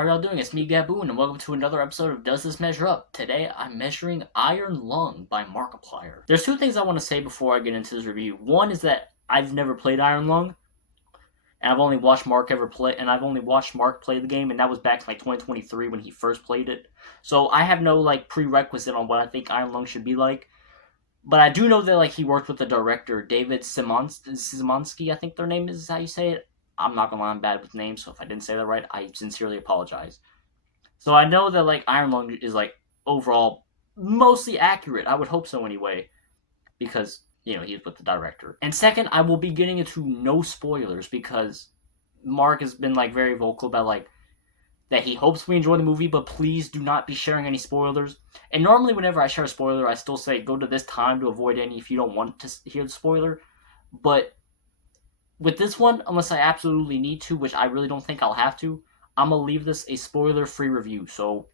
How are y'all doing? It's me, Gaboon, and welcome to another episode of Does This Measure Up? Today, I'm measuring Iron Lung by Markiplier. There's two things I want to say before I get into this review. One is that I've never played Iron Lung, and I've only watched Mark play the game, and that was back in 2023 when he first played it. So I have no prerequisite on what I think Iron Lung should be like. But I do know that he worked with the director David Simonski, I think their name is how you say it. I'm not gonna lie, I'm bad with names, so if I didn't say that right, I sincerely apologize. So I know that Iron Lung is overall mostly accurate. I would hope so anyway, because he's with the director. And second, I will be getting into no spoilers because Mark has been very vocal about that he hopes we enjoy the movie, but please do not be sharing any spoilers. And normally whenever I share a spoiler, I still say go to this time to avoid any if you don't want to hear the spoiler. But with this one, unless I absolutely need to, which I really don't think I'll have to, I'm going to leave this a spoiler-free review. So,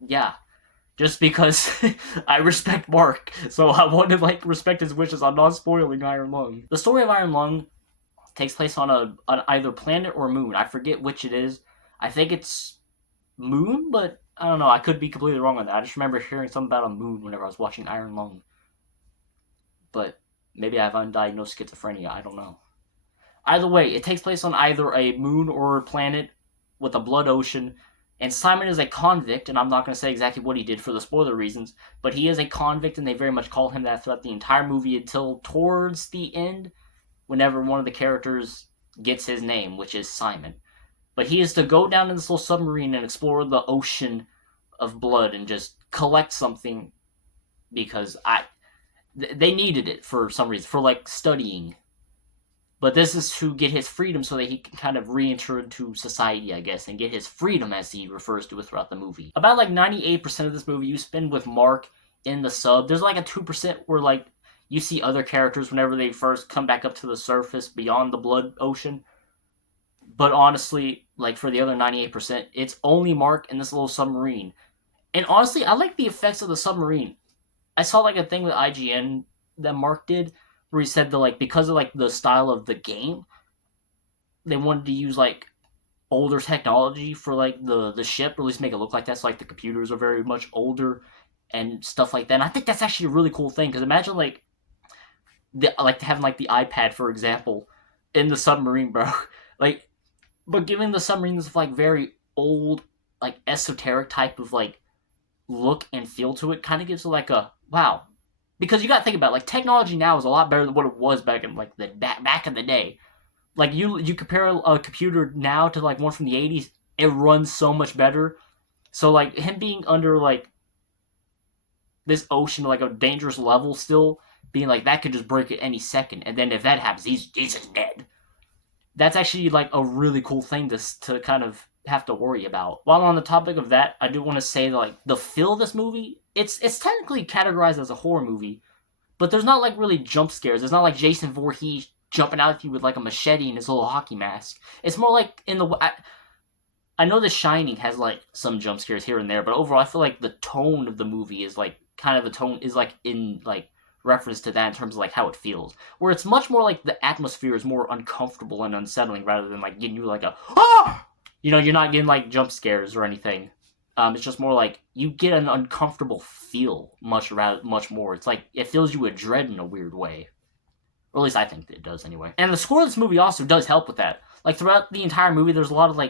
yeah. Just because I respect Mark, so I want to respect his wishes on not spoiling Iron Lung. The story of Iron Lung takes place on either planet or moon. I forget which it is. I think it's moon, but I don't know. I could be completely wrong on that. I just remember hearing something about a moon whenever I was watching Iron Lung. But maybe I have undiagnosed schizophrenia. I don't know. Either way, it takes place on either a moon or a planet with a blood ocean. And Simon is a convict, and I'm not going to say exactly what he did for the spoiler reasons, but he is a convict, and they very much call him that throughout the entire movie until towards the end, whenever one of the characters gets his name, which is Simon. But he is to go down in this little submarine and explore the ocean of blood and just collect something because they needed it for some reason, for studying. But this is to get his freedom so that he can kind of re-enter into society, I guess, and get his freedom, as he refers to it throughout the movie. About 98% of this movie you spend with Mark in the sub. There's a 2% where you see other characters whenever they first come back up to the surface beyond the blood ocean. But honestly, for the other 98%, it's only Mark in this little submarine. And honestly, I like the effects of the submarine. I saw a thing with IGN that Mark did, where he said that because of the style of the game, they wanted to use older technology for the ship, or at least make it look like that. So the computers are very much older and stuff like that. And I think that's actually a really cool thing, because imagine having the iPad, for example, in the submarine, bro. But giving the submarine this very old, esoteric type of look and feel to it, kind of gives it a wow. Because you gotta think about it, technology now is a lot better than what it was back in back in the day. You compare a computer now to one from the 80s, it runs so much better. So him being under this ocean a dangerous level still, being that could just break at any second, and then if that happens, he's just dead. That's actually a really cool thing to kind of have to worry about. While on the topic of that, I do want to say that the feel of this movie, it's technically categorized as a horror movie, but there's not really jump scares. It's not Jason Voorhees jumping out at you with a machete and his little hockey mask. It's more in the... I know The Shining has some jump scares here and there, but overall I feel the tone of the movie is kind of the tone is in reference to that in terms of how it feels. Where it's much more the atmosphere is more uncomfortable and unsettling rather than getting you a ah! You're not getting jump scares or anything. It's just more you get an uncomfortable feel much more. It's it fills you with dread in a weird way. Or at least I think it does anyway. And the score of this movie also does help with that. Throughout the entire movie, there's a lot of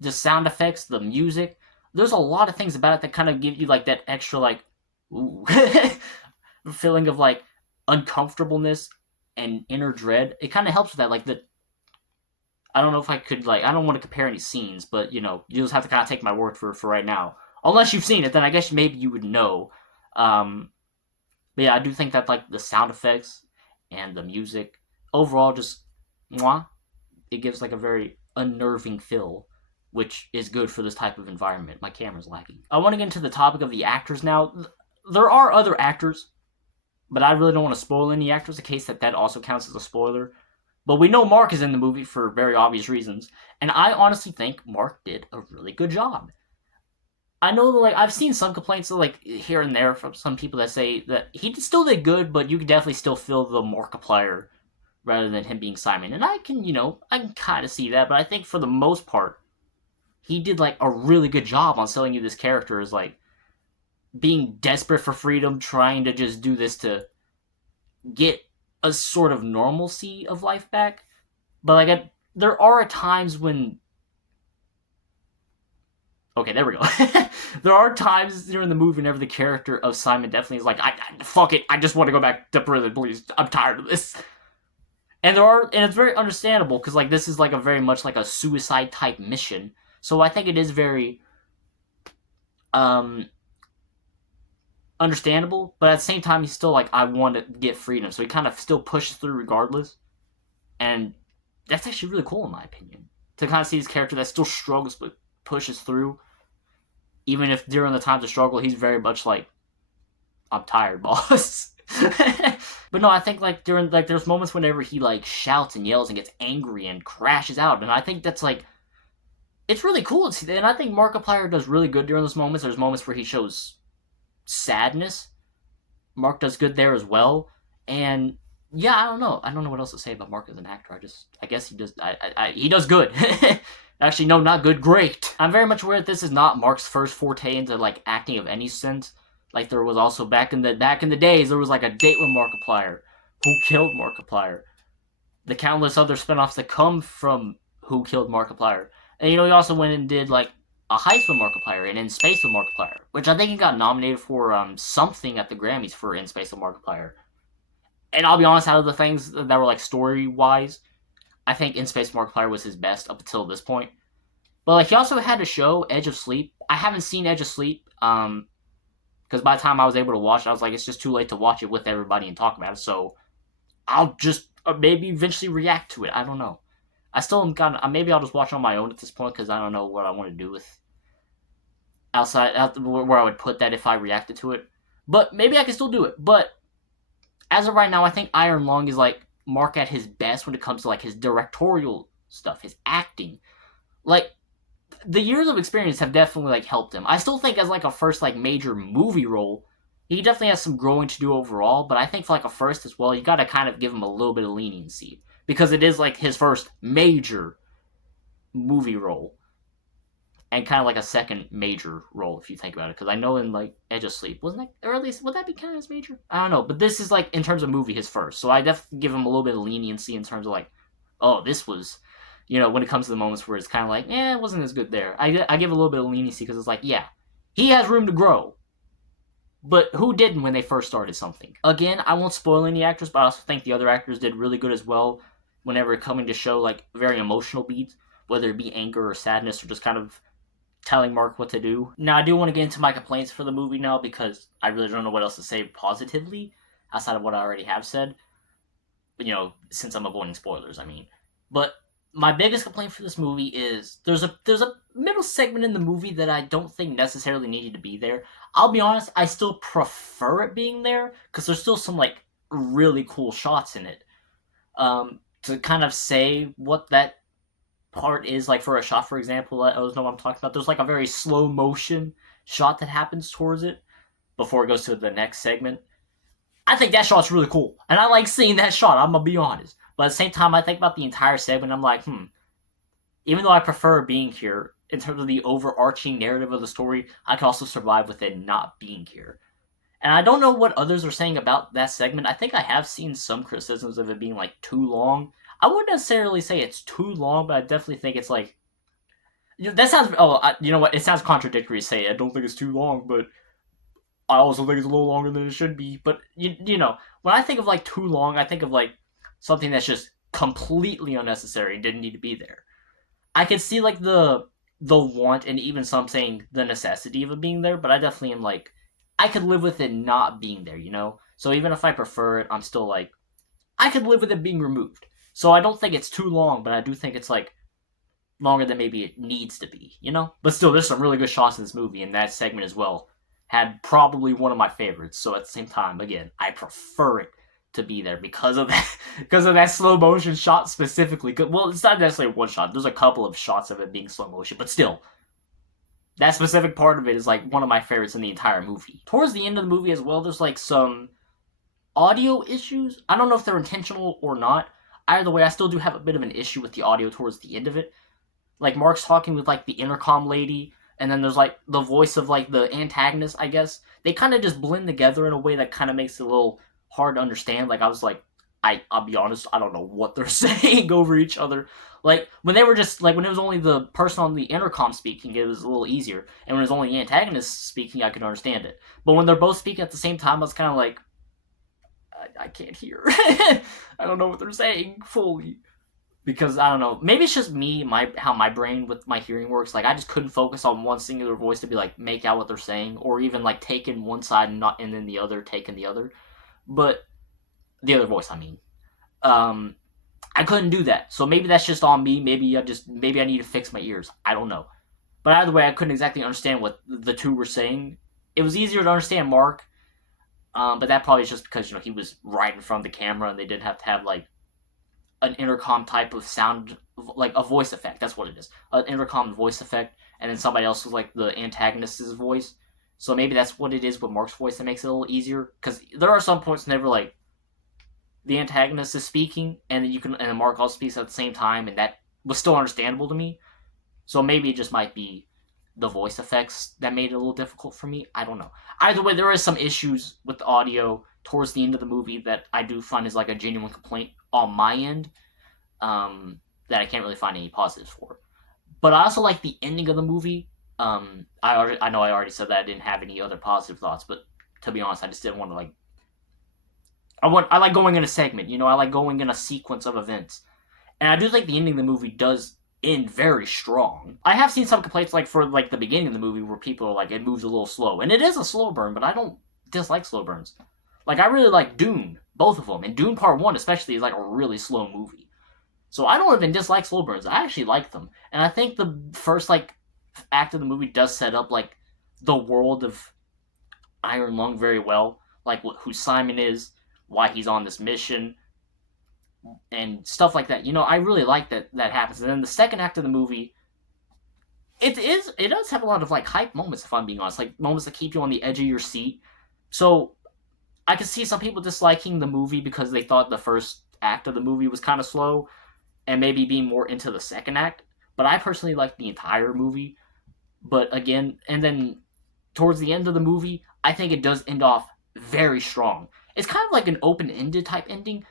the sound effects, the music. There's a lot of things about it that kind of give you that extra ooh feeling of uncomfortableness and inner dread. It kind of helps with that. I don't know if I could I don't want to compare any scenes, but you just have to kind of take my word for right now. Unless you've seen it, then I guess maybe you would know. But yeah, I do think that the sound effects and the music overall just it gives a very unnerving feel, which is good for this type of environment. My camera's lagging. I want to get into the topic of the actors now. There are other actors, but I really don't want to spoil any actors in case that also counts as a spoiler. But we know Mark is in the movie for very obvious reasons, and I honestly think Mark did a really good job. I know that I've seen some complaints here and there from some people that say that he still did good, but you can definitely still feel the Markiplier rather than him being Simon. And I can kind of see that, but I think for the most part, he did like a really good job on selling you this character as like being desperate for freedom, trying to just do this to get a sort of normalcy of life back. But like there are times when okay, there we go. There are times during the movie whenever the character of Simon definitely is like, fuck it, I just want to go back to prison, please. I'm tired of this. And it's very understandable because like this is like a very much like a suicide type mission. So I think it is very understandable, but at the same time he's still like, I want to get freedom. So he kind of still pushes through regardless. And that's actually really cool in my opinion. To kind of see this character that still struggles but pushes through. Even if during the times of struggle he's very much like, I'm tired, boss. But no, I think like during like there's moments whenever he like shouts and yells and gets angry and crashes out, and I think that's like it's really cool to see that. And I think Markiplier does really good during those moments. There's moments where he shows sadness. Mark does good there as well. And yeah, I don't know what else to say about Mark as an actor. I guess he does he does good. Actually, no, not good, great. I'm very much aware that this is not Mark's first forte into like acting of any sense. Like there was also back in the days, there was like A Date with Markiplier, Who Killed Markiplier, the countless other spinoffs that come from Who Killed Markiplier, and he also went and did like A Heist with Markiplier and In Space with Markiplier, which I think he got nominated for something at the Grammys for In Space with Markiplier. And I'll be honest, out of the things that were like story wise, I think In Space with Markiplier was his best up until this point. But like he also had a show, Edge of Sleep. I haven't seen Edge of Sleep. Because by the time I was able to watch it, I was like, it's just too late to watch it with everybody and talk about it. So I'll just maybe eventually react to it. I don't know. I still am kind of maybe I'll just watch it on my own at this point because I don't know what I want to do with outside where I would put that if I reacted to it. But maybe I can still do it. But as of right now, I think Iron Lung is like Mark at his best when it comes to like his directorial stuff, his acting. Like the years of experience have definitely like helped him. I still think as like a first like major movie role, he definitely has some growing to do overall, but I think for like a first as well, you gotta kind of give him a little bit of leniency. Because it is like his first major movie role. And kind of like a second major role if you think about it. Because I know in like Edge of Sleep, wasn't that, or at least, would that be kind of his major? I don't know, but this is like in terms of movie his first. So I definitely give him a little bit of leniency in terms of like, oh, this was, when it comes to the moments where it's kind of like, it wasn't as good there. I give a little bit of leniency because it's like, yeah, he has room to grow. But who didn't when they first started something? Again, I won't spoil any actors, but I also think the other actors did really good as well whenever coming to show like very emotional beats, whether it be anger or sadness or just kind of telling Mark what to do. Now, I do want to get into my complaints for the movie now because I really don't know what else to say positively outside of what I already have said. Since I'm avoiding spoilers, I mean. But my biggest complaint for this movie is there's a middle segment in the movie that I don't think necessarily needed to be there. I'll be honest, I still prefer it being there because there's still some like really cool shots in it. To kind of say what that part is like for a shot, for example, I don't know what I'm talking about. There's like a very slow motion shot that happens towards it before it goes to the next segment. I think that shot's really cool, and I like seeing that shot, I'm gonna be honest. But at the same time, I think about the entire segment, I'm like, even though I prefer being here, in terms of the overarching narrative of the story, I can also survive with it not being here. And I don't know what others are saying about that segment. I think I have seen some criticisms of it being like too long. I wouldn't necessarily say it's too long, but I definitely think it's like, that sounds, you know what, it sounds contradictory to say I don't think it's too long, but I also think it's a little longer than it should be. But, when I think of like too long, I think of like something that's just completely unnecessary and didn't need to be there. I could see like the want and even some saying the necessity of it being there, but I definitely am like, I could live with it not being there, So even if I prefer it, I'm still like, I could live with it being removed. So I don't think it's too long, but I do think it's like longer than maybe it needs to be, But still, there's some really good shots in this movie, and that segment as well had probably one of my favorites. So at the same time, again, I prefer it to be there because of that slow motion shot specifically. Well, it's not necessarily one shot. There's a couple of shots of it being slow motion, but still, that specific part of it is like one of my favorites in the entire movie. Towards the end of the movie as well, there's like some audio issues. I don't know if they're intentional or not. Either way, I still do have a bit of an issue with the audio towards the end of it. like Mark's talking with like the intercom lady, and then there's like the voice of like the antagonist, I guess. They kind of just blend together in a way that kind of makes it a little hard to understand. Like I was like, I'll be honest, I don't know what they're saying over each other. Like when they were just like when it was only the person on the intercom speaking, it was a little easier, and when it was only the antagonist speaking, I could understand it. But when they're both speaking at the same time, I was kind of like, I can't hear. I don't know what they're saying fully because I don't know. Maybe it's just me, how my brain with my hearing works. Like I just couldn't focus on one singular voice to be like make out what they're saying, or even like take in one side and then the other take in the other. But the other voice, I mean. I couldn't do that. So maybe that's just on me. Maybe I need to fix my ears. I don't know. But either way, I couldn't exactly understand what the two were saying. It was easier to understand Mark, but that probably is just because he was right in front of the camera, and they did have to have like an intercom type of sound, like a voice effect. That's what it is, an intercom voice effect, and then somebody else was like the antagonist's voice. So maybe that's what it is with Mark's voice that makes it a little easier. Because there are some points whenever like the antagonist is speaking, and Mark also speaks at the same time, and that was still understandable to me. So maybe it just might be the voice effects that made it a little difficult for me. I don't know. Either way, there is some issues with the audio towards the end of the movie that I do find is like a genuine complaint on my end, that I can't really find any positives for. But I also like the ending of the movie. I know I already said that I didn't have any other positive thoughts, but to be honest, I just didn't want to like. I like going in a segment, I like going in a sequence of events. And I do think the ending of the movie does end very strong. I have seen some complaints like for like the beginning of the movie where people are like it moves a little slow. And it is a slow burn, but I don't dislike slow burns. Like I really like Dune, both of them. And Dune Part 1 especially is like a really slow movie. So I don't even dislike slow burns. I actually like them. And I think the first like act of the movie does set up like the world of Iron Lung very well. Like who Simon is, why he's on this mission, and stuff like that. I really like that happens. And then the second act of the movie, it does have a lot of like hype moments, if I'm being honest, like moments that keep you on the edge of your seat. So I could see some people disliking the movie because they thought the first act of the movie was kind of slow, and maybe being more into the second act. But I personally like the entire movie. But again, and then towards the end of the movie, I think it does end off very strong. It's kind of like an open-ended type ending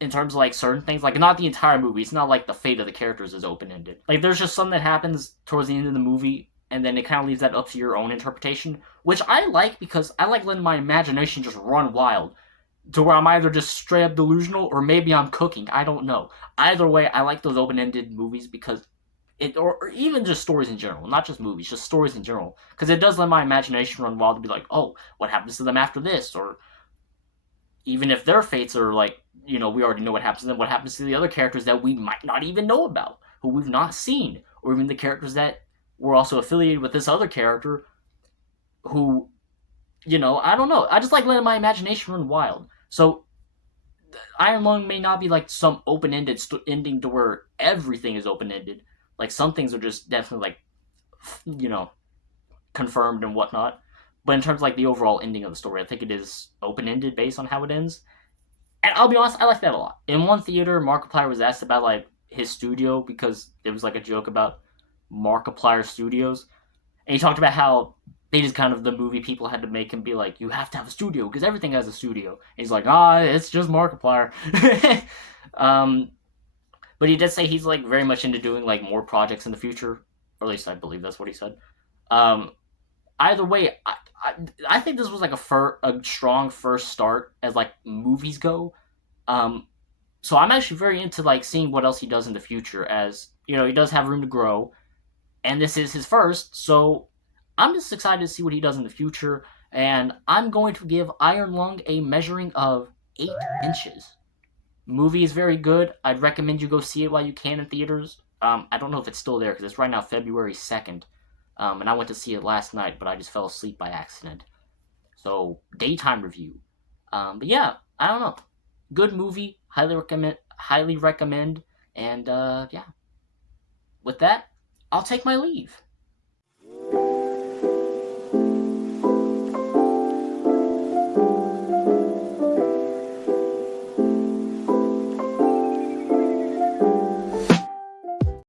in terms of like certain things. Like not the entire movie. It's not like the fate of the characters is open-ended. Like there's just something that happens towards the end of the movie, and then it kind of leaves that up to your own interpretation, which I like because I like letting my imagination just run wild to where I'm either just straight up delusional or maybe I'm cooking. I don't know. Either way, I like those open-ended movies because or even just stories in general, not just movies, just stories in general, because it does let my imagination run wild to be like, oh, what happens to them after this, or even if their fates are like, we already know what happens to them, what happens to the other characters that we might not even know about, who we've not seen, or even the characters that were also affiliated with this other character, who, I don't know. I just like letting my imagination run wild. So Iron Lung may not be like some open-ended ending to where everything is open-ended. Like some things are just definitely like, confirmed and whatnot. But in terms of like the overall ending of the story, I think it is open-ended based on how it ends. And I'll be honest, I like that a lot. In one theater, Markiplier was asked about like his studio because it was like a joke about Markiplier Studios. And he talked about how they just kind of, the movie people had to make him be like, you have to have a studio because everything has a studio. And he's like, it's just Markiplier. But he did say he's like very much into doing like more projects in the future, or at least I believe that's what he said. Either way, I think this was like a strong first start as like movies go. So I'm actually very into like seeing what else he does in the future, as he does have room to grow, and this is his first. So I'm just excited to see what he does in the future, and I'm going to give Iron Lung a measuring of 8 inches. Movie is very good. I'd recommend you go see it while you can in theaters. I don't know if it's still there because it's right now February 2nd. And I went to see it last night, but I just fell asleep by accident. So, daytime review. But yeah, I don't know. Good movie. Highly recommend. And yeah. With that, I'll take my leave.